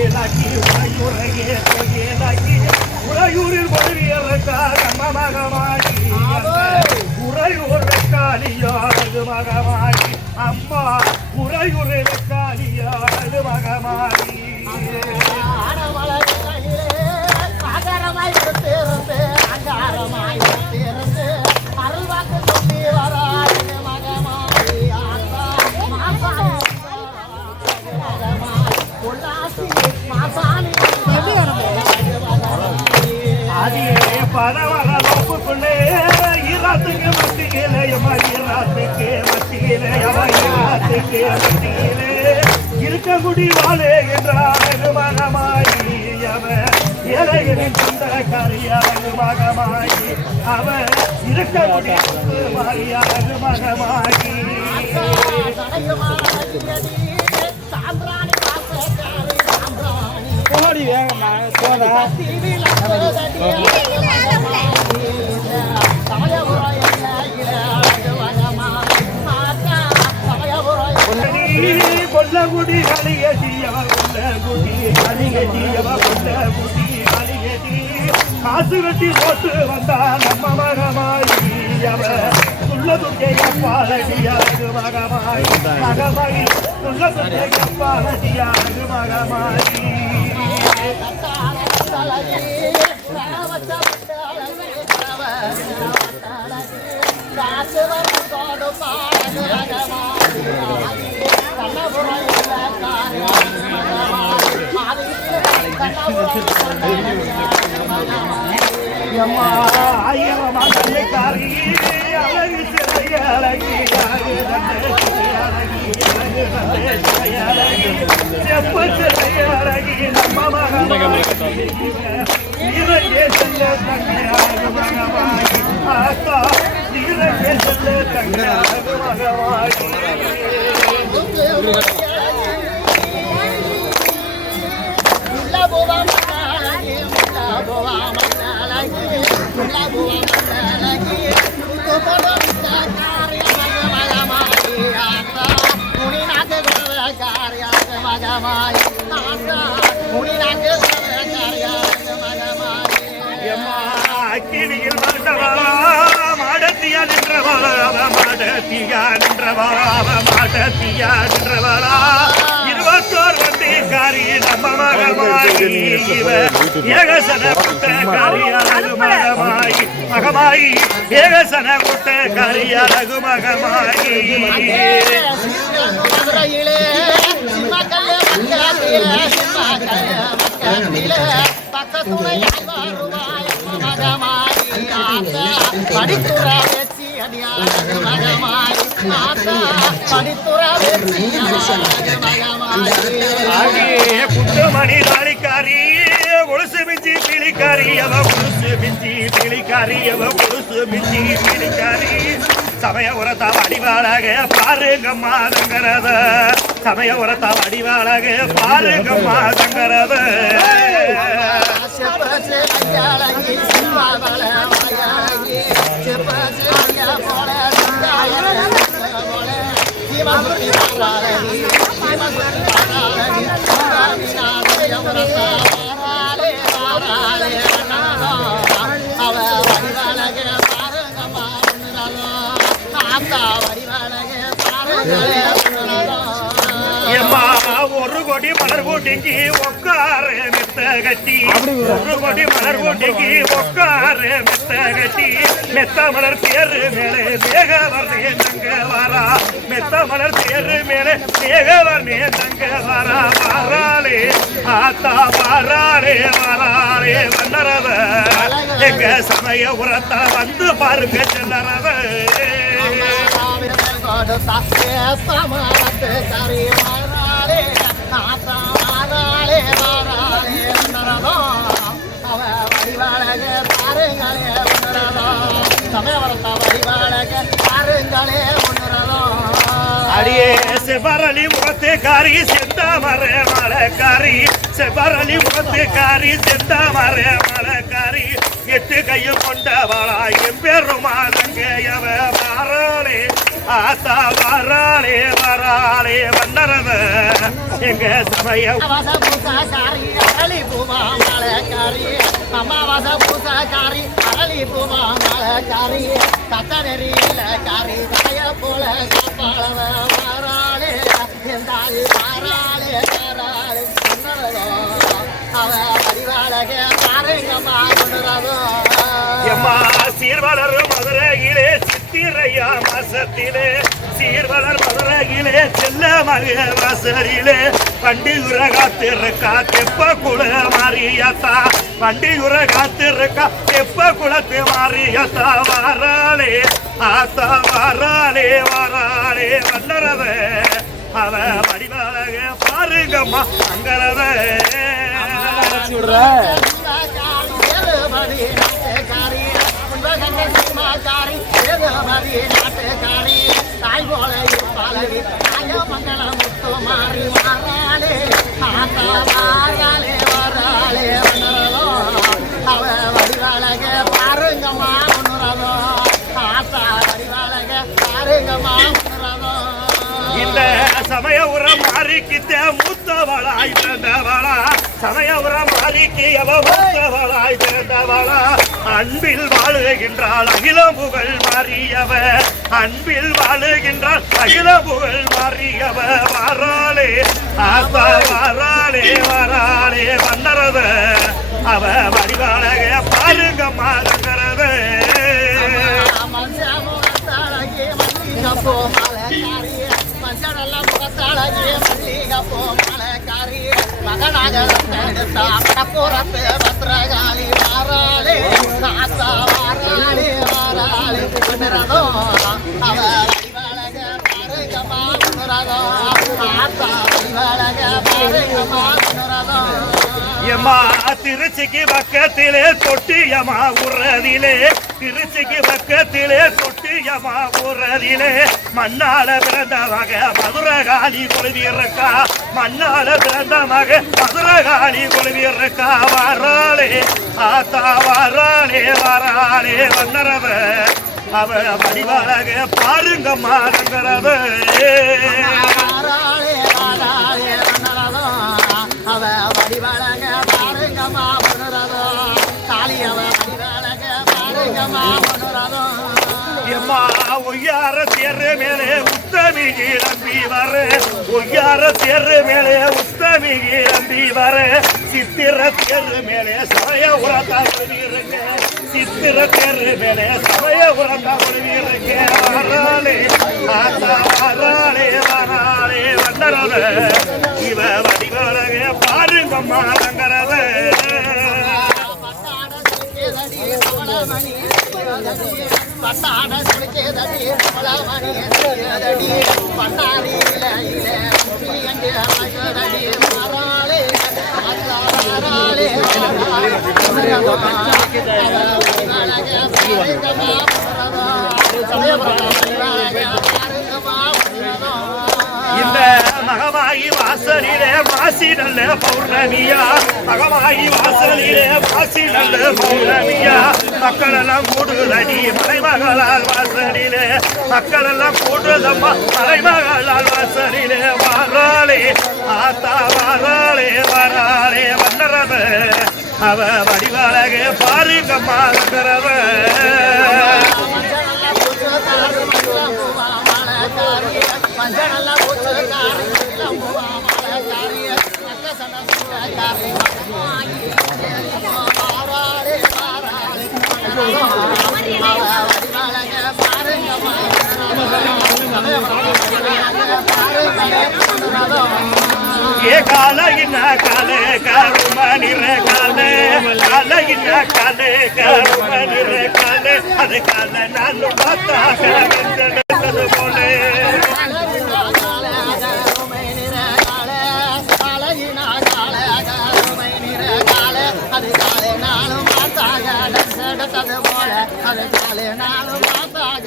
தொகையலாக்கி உறையூரில் மொழியறக்காக மகமாகி உறையூர் காலியானது மகமாகி அம்மா உறையூரில் காலியானது மகமாகி பரவர நோப்புக்குள்ளே ஈராத்துக்கு மத்தியிலே ஈராத்துக்கு மத்தியிலே ஈராத்துக்கு மத்தியிலே இருக்ககுடி வாழே என்றாரது மகமாயி அவர் ஏழைகளின் சொந்தக்காரியாரது மகமாயி அவர் இருக்ககுடி மாறியாரது மகமாயி போடி வேகமா போடா கொல்லகுடி கலியடியவ கொல்லகுடி கலியடியவ கொல்லகுடி கலியடி காசு வெட்டி போட்டு வந்தா நம்ம மகமாயி அவ துள்ளதுடைய பாலடியாது மகமாயி மகமாயி துள்ளதுடைய பாலடியாது மகமாயி காரி அழகு சிலைய அழகி செப்ப சிலைய அழகி நம்ம மகமாகி செல்ல தங்கையாக மகமாகி ஆத்தா நீரங்கே செல்ல தங்கையாக மகமாகி அக்கினியில் வந்தவளா மாடத்தியா நின்றவளா மாடத்தியா நின்றவளா 21 வண்டிக்காரி நம்ம மகமாயி ஏகசன குட்டக்காரி அழகு மகமாயி மகமாயி ஏகசன குட்டக்காரி அழகு மகமாயி புட்டுமணி நாளிக்காரி ஒழுசு மிஞ்சி பிளிக்காரி அவ ஒழுசு மிஞ்சி பிளிக்காரி அவ ஒழுசு மிஞ்சி பிளிக்காரி சமய உரத்த வடிவாளாக பாருங்கம்மா தங்கரத சமய உரத்த வடிவாளாக பாருங்கம்மா தங்கரத ஒரு கோடி மலர் கூட்டிக்கு உட்காரு மெத்த கட்டி ஒரு கோடி மலர் கூட்டிக்கு உட்காரு மெத்த கட்டி மெத்த மலர் பேரு மேலே மேகவர்ணே தங்க வரா மெத்த மலர் பேரு மேலே மேகவர்ணே தங்க வரா வாராளே ஆத்தா வாராளே வாராளே வண்ணரவ எங்க சமய உரத்த வந்து பாருங்க செல்லறவ அடியே செவ்வரளி முகத்துக்காரி செந்தாமர மலக்காரி செவ்வரளி முகத்துக்காரி செந்தாமர மலக்காரி எட்டு கையும் கொண்டவளா எம்பெருமா தங்கையவ வாராளே ஆத்தா வாராளே வராளே வண்ணரவ எங்க சமயம் பூசாரி அரளி பூமா மலக்காரி அமாவாசை பூசாரி அரளி பூமா மலக்காரி தத்த நெறியில காரி தாய போல காப்பாளவ வாராளே எந்தாளி வாராளே வாராளே அவ அறிவாளக பாருங்கம்மா கொண்டுறதோ எம்மா சீர்வளர் மதுரையிலே சித்திரையா மாசத்திலே சீர்வளர் மதுரையிலே செல்ல மக வாசலிலே பண்டியுர காத்திருக்கா தெப்ப குள மாறியத்தா பண்டியுர காத்திருக்கா தெப்ப குளத்து மாறியத்தா வாராளே ஆத்தா வாராளே வாராளே வல்லறத அவ வடிவாளக பாருங்கம்மா அங்கரத தாய் போல இருப்பாளி தாய மங்கள முத்து மாறி வாராளே ஆத்தா வாராளே வாராளே வண்ணரதோ அவ வடிவாளக பாருங்கம்மா உணரதோ ஆத்தா வடிவாளக பாருங்கம்மா உணரதோ இந்த சமய உரம் மாறிக்கிட்ட மூத்தவளாய் பிறந்தவளா சமய உரம் மாறிக்கு எவ மூத்தவளாய் பிறந்தவளா அன்பில் வாழுகின்றாள் அகில புகழ் மாறியவ அன்பில் வாழுகின்றாள் அகில புகழ் மாறியவ வாராளே ஆத்தா வாராளே வாராளே வண்ணரத அவ வடிவாளக பாருங்க மாறங்கரத மஞ்சள் முகத்தாளகே மல்லிகப்போ மலக்காரி மகனாக படப்புறத்து பத்திரகாளி வாராளே ஆத்தா வாராளே வாராளே உணரதோ அவ வடிவாளக பாருங்கம்மா உணரதோ ஆத்தா வடிவாளக பாருங்கம்மா உணரதோ எம்மா திருச்சிக்கு பக்கத்திலே தொட்டியம்மா உறதிலே திருச்சிக்கு பக்கத்திலே தொட்டியம்மா உறதிலே மண்ணால பிறந்த மக மதுரகாளி கொழுவிருக்கா மண்ணால பிறந்த மக மதுரகாளி கொழுவிருக்கா வாராளே ஆத்தா வாராளே வாராளே வண்ணரவ அவ வடிவாளக பாருங்கம்மா ரங்கரவ அவ வடிவாளக பாருங்கம்மா உணரதோ காளியவ வடிவாளக பாருங்கம்மா உணரதோ எம்மா ஒய்யார தேர்று மேலே உத்தமி கிளம்பி வர ஒய்யார தேர்று மேலே உத்தமி கிளம்பி வர சித்திர தேர்று மேலே சமய உரத்தா ஒளிவிருக்க சித்திர தேர்று மேலே சமய உரத்தா ஒளிவிருக்க வராளே ஆத்தா வராளே வராளே வண்ணரத இவ வடிவாளக பாருங்கம்மா ரங்கரத பட்டாட சுடிச்சேதடி பலமணி எதடி பட்டாரி இலையிலே எங்கே அழகடி மாறாளே மாறாளே இந்த மகமாயி வாசலிலே மாசி நல்ல பௌர்ணமியா மகமாயி வாசலிலே மாசி நல்ல பௌர்ணமியா மக்கள் எல்லாம் கூடுதடி மலைமகளால் வாசலிலே மக்கள் எல்லாம் கூடுதம்மா மலைமகளால் வாசலிலே வாராளே ஆத்தா வாராளே வாராளே வண்ணரத அவ வடிவாளக பாருங்கம்மா வண்ணரத மஞ்சள் பூச்சக்காரி மலக்காரி சனக்காரி மாறாளே மாறாளே வடிவாளக பாருங்கம்மா ஏ கால இன்ன காலே கருமணிர காலே கால இன்ன காலே கருமணிர காலே அது கால நானும் பார்த்தாக வென்றெடுத்தது போலே அது காலை நாளும் பார்த்தாக எடுத்தது போல அது காலை நாளும் பார்த்தாக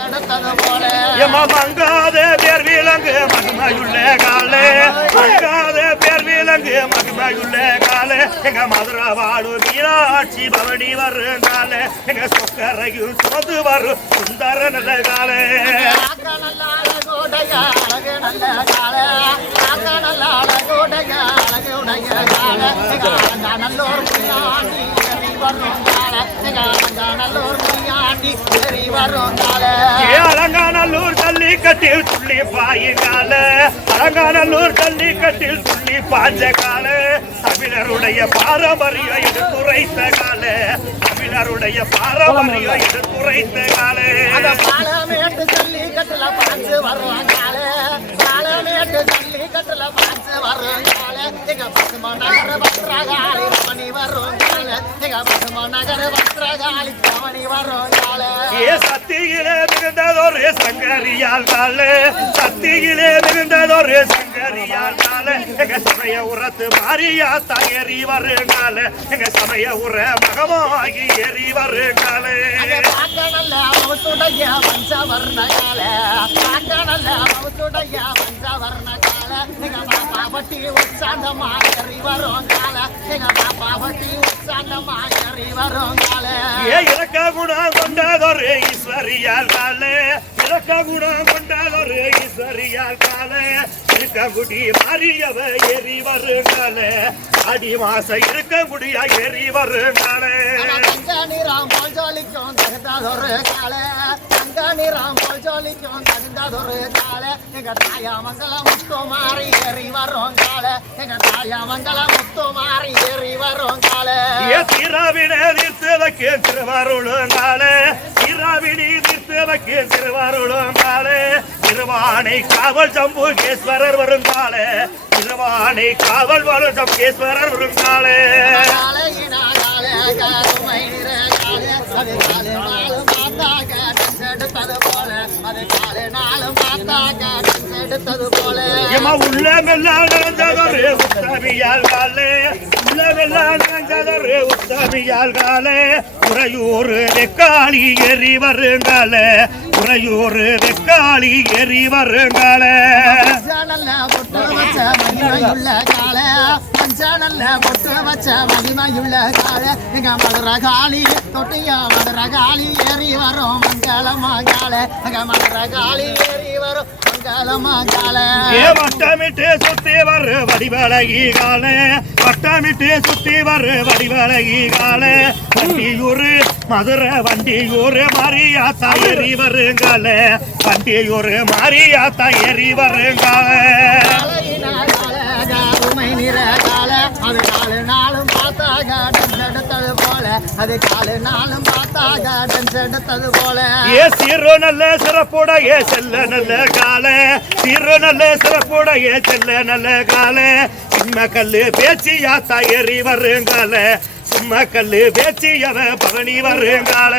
எடுத்தது போல எம்மா மங்காத பேர் விலங்கு மகிமையுள்ள காலே மங்காத பேர் விலங்கு மகிமையுள்ள காலே எங்க மதுரை வாடு மீனாட்சி பவனி வருங்கால எங்க சொக்கரையும் சோது வரும் சுந்தர நல்ல காலே நல்ல கோட்டையா நல்ல கால நல்ல நல்லோர் முனியாண்டி ஏறி வரும் கால நல்லோர் முனியாண்டி ஏறி வரும் கால அலங்காநல்லூர் ஜல்லிக்கட்டில் துள்ளி பாயுங்கால அலங்காநல்லூர் ஜல்லிக்கட்டில் துள்ளி பாஞ்ச கால தமிழருடைய பாரம்பரியம் எடுத்துரைத்த கால தமிழருடைய பாரம்பரியம் எடுத்துரைத்த கால பாலமேட்டு ஜல்லிக்கட்டுல பாஞ்சு வரும் கால பாலமேட்டு ஜல்லிக்கட்டுல பாஞ்சு வரும் கால எங்க பசும நகர பத்ரகாளி ரமணி வரும் கால எங்க பசும நகர பத்ரகாளி ரமணி வரும் கால சத்தியிலே மிகுந்ததொரு சங்கரியால் கால சத்தியிலே மிகுந்ததொரு சங்கரியால் கால எங்க சமய உரத்து மாறியா தயறி வருங்கால எங்க சமய உர மகமாகி ஏறி வருங்கால நல்ல அவசுடைய வஞ்சவர்ண கால நல்ல அவசுடைய வஞ்சவர்ண கால எங்க பாப்பாவட்டி உற்சாந்தமா ஏறி வரும் கால எங்க பாப்பாவட்டி உற்சாந்தமா ஏறி வரும் கால இலக்க குணம் கொண்டதொரு ஈஸ்வரியால் கால இலக்க குணம் கொண்டதொரு ஈஸ்வரியால் கால இருக்கங்குடி மாறியவ ஏறி வருங்கால அடி மாச இருக்கங்குடியா ஏறி வருங்கால நிறம் போல் ஜோலிக்கும் தகுந்ததொரு கால தங்க நிறம் போல் ஜோலிக்கும் தகுந்ததொரு கால எங்க தாயா மங்கள முத்து மாறி ஏறி வரும் கால எங்க தாயா மங்கள முத்து மாறி ஏறி வரும் கால திராவிட தீர்த்து வைக்க திருவாரூழுங்கால திராவிடி தீர்த்து வைக்க திருவாரூழுங்கால திருவானை காவல் ஜம்புகேஸ்வரர் வருங்கால திருவானை காவல் வரும் ஜம்புகேஸ்வரர் வருங்கால கருமை நிற கால அது கால நாளும் பார்த்தாக எடுத்தது போல அது கால நாளும் பார்த்தாக எடுத்தது போல உள்ளமெல்லாம் நடந்ததொரு உத்தமியால் காலே உள்ளமெல்லாம் நடந்ததொரு உத்தமியால் காலே உறையூர் வெக்காளி ஏறி வருங்கால உறையூர் வெக்காளி ஏறி வருங்கால நல்ல பொட்டு வச்ச மகிமையுள்ள கால நல்ல பொட்டு வச்ச மகிமையுள்ள கால எங்க மதுர காளி தொட்டியா மதுர காளி ஏறி வரும் மங்களமா கால எங்க மதுர காளி ஏறி வரும் மங்களமா கால வட்டமிட்டு சுத்தி வரு வடிவழகி கால வட்டமிட்டு சுத்தி வரு வடிவழகி கால வண்டியூர் மதுரை வண்டியூர் மாரியாத்தா ஏறி வருங்கால வண்டியூர் மாரியாத்தா ஏறி வருங்கால கருமை நிற கால அது காலு நாளும் பார்த்தாக எடுத்தது போல அது காலு நாளும் பார்த்தாக எடுத்தது போல சீரோ நல்ல சிறப்புடைய செல்ல நல்ல கால சீரோ நல்ல புறப்புடைய செல்ல நல்ல கால சின்ன கல்லு பேச்சியாத்தா ஏறி வருங்கால சும்மா கல்லு பேச்சியவ பவனி வருங்கால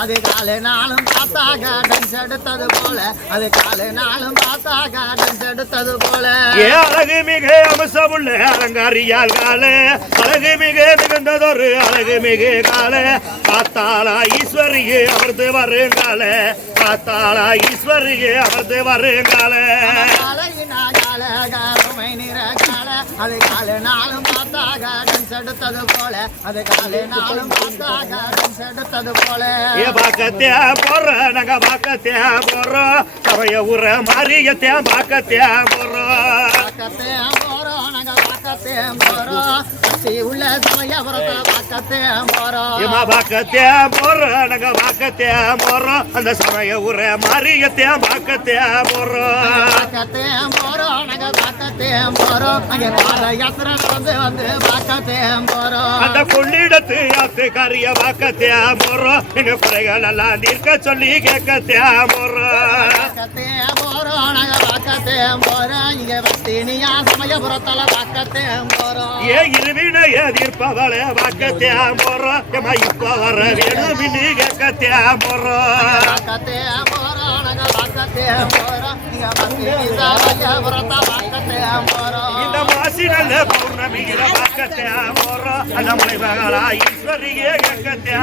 அது காலை நாளும் பார்த்தாக டான்ஸ் எடுத்தது போல அது காலை நாளும் பார்த்தாக டான்ஸ் எடுத்தது போல அழகு மிக அம்சமுள்ள அலங்காரியால் கால அழகு மிக மிகுந்ததொரு அழகு மிகு கால காத்தாளா ஈஸ்வரியே அமர்ந்து வருங்கால காத்தாளா ஈஸ்வரியே அமர்ந்து வருங்கால அது காலை நாளும் பார்த்தாக டான்ஸ் எடுத்தது போல அது காலை நாளும் பார்த்தாக டான்ஸ் எடுத்தது போல பாக்கத்தே போறோம் நாங்க பாக்கத்தே போறோம் சமய ஊர மாரியத்தே பாக்கத்தே போறோம் நாங்க பாக்கத்தே போறோம் உள்ள சமயபுரத்துல பாக்கத்தே போறோம் பாக்கத்தே போறோம் நாங்க பாக்கத்தே போறோம் அந்த சமய ஊர மாரியத்தே பாக்கத்தே போறோம் பாக்கத்தே போறோம் நாங்க பாக்கத்தே போறோம் அங்க யாத்திரை நடந்து வந்து பாக்கத்தே போறோம் அந்த கொள்ளிடத்து யாத்துக்காரிய பாக்கத்தே போறோம் எங்க குறைகள் எல்லாம் தீர்க்க சொல்லி கேட்கத்தே போறோம் நாங்க பாக்கத்தே போறோம் இங்க பத்தினியா சமயபுரத்துல பாக்கத்தே போறோம் இருவினைய தீர்ப்பவளை பாக்கத்தே போறோம் இப்ப வர வேணும் கேட்கத்தே போறோம் பாக்கத்தே போறோம் நாங்க பாக்கத்தே போறோம் இங்க பத்தினி சமயபுரத்தை பாக்கத்தே போறோம் இந்த மாசி நல்ல பௌர்ணமியில பாக்கத்தே போறோம் அந்த மலைமகளா ஈஸ்வரியே கேட்கத்தே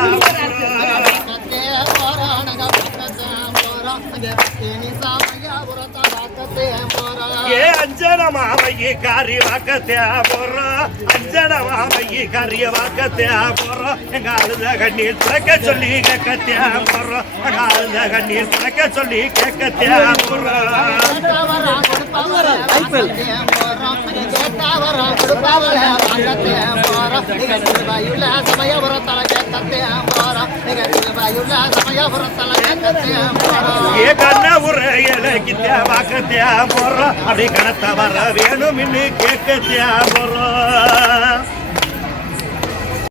போறோம் நாங்க பாக்கத்தே போறோம் போறோம் தேனி சமயபுரத்தை பார்க்கத்தே போறோம் ஏ அஞ்சன மாமையை காரி வாக்கத்தே போறோம் அஞ்சன மாமையை காரிய வாக்கத்தே போறோம் எங்க அழுத கண்ணீர் துறக்க சொல்லி கேட்கத்தே போறோம் எங்க அழுத கண்ணீர் துறக்க சொல்லி கேட்கத்தே போறோம் ஏ கண்ண உரையலைக்கு வாக்கத்தே போறோம் அப்படி கணத்த வர வேணும் கேட்கத்தே போறோம்